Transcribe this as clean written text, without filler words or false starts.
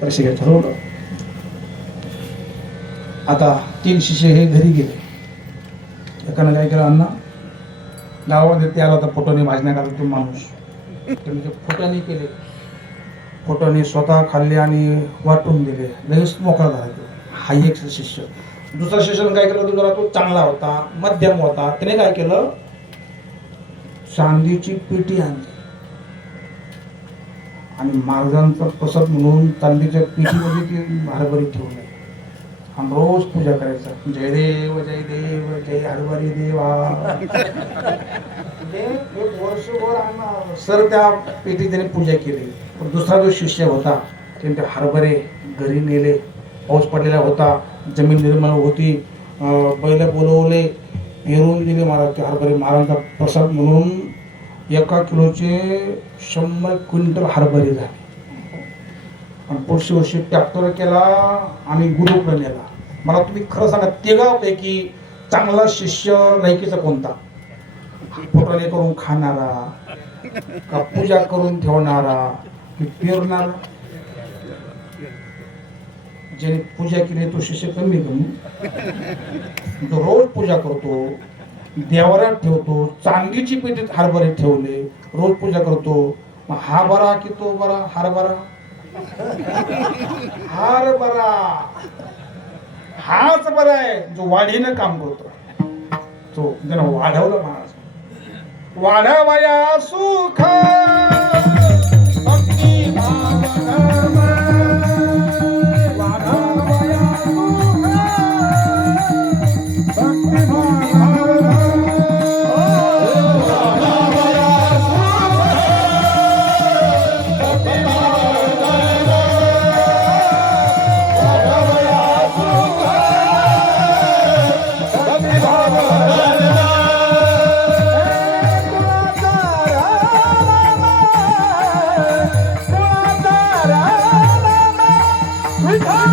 पैसे घ्या ठरवलं. आता 3 शिष्य हे घरी गेले. एकानं काय केलं, अण्णा गावामध्ये ते आला होता फोटोने भाजण्याकरता तो माणूस, त्यांनी ते फोटोने केले, फोटोने स्वतः खाल्ले आणि वाटून दिले. लगेच मोकळा झाला तो. हा एक शिष्य. दुसरा शिष्यानं काय केलं, तो जरा तो चांगला होता, मध्यम होता. त्याने काय केलं, चांदीची पेटी आणली आणि महाराजांचा प्रसाद म्हणून चांदीच्या पेटीमध्ये ती हरभरी ठेवली आणि रोज पूजा करायचा. जय देव जय देव जय हरभरी देवा. एक वर्षभर आणणार सर त्या पेटी त्याने पूजा केली. पण दुसरा जो शिष्य होता त्याने ते हरभरे घरी नेले. पाऊस पडलेला होता, जमीन निर्मळ होती, बैल बोलवले, पेरून दिले महाराज ते हरभरे. महाराजांचा प्रसाद म्हणून 1 किलोचे 100 क्विंटल हरभरे झाले. आणि पुढच्या वर्षी ट्रॅक्टर केला आणि गुरुकडे नेला. मला तुम्ही खरं सांगा, तिघांपैकी चांगला शिष्य लायकीचा कोणता? फोटोने करून खाणारा का पूजा करून ठेवणारा की पेरणारा? ज्याने पूजा केली तो शिष्य कमी जो रोज पूजा करतो, देवाऱ्यात ठेवतो, चांदीची पेटीत हरभरे ठेवले, रोज पूजा करतो, मग हा बरा की तो बरा? हरभरा. हरभरा हाच बरा आहे जो वाढीनं काम करतो. तो ज्यानं वाढवलं महाराज. वाढवया सुख भक्ती भाव धर्म, वाढवया सुख भक्ती भाव धर्म, वाढवया सुख भक्ती भाव धर्म, वाढवया सुख भक्ती भाव धर्म. Return!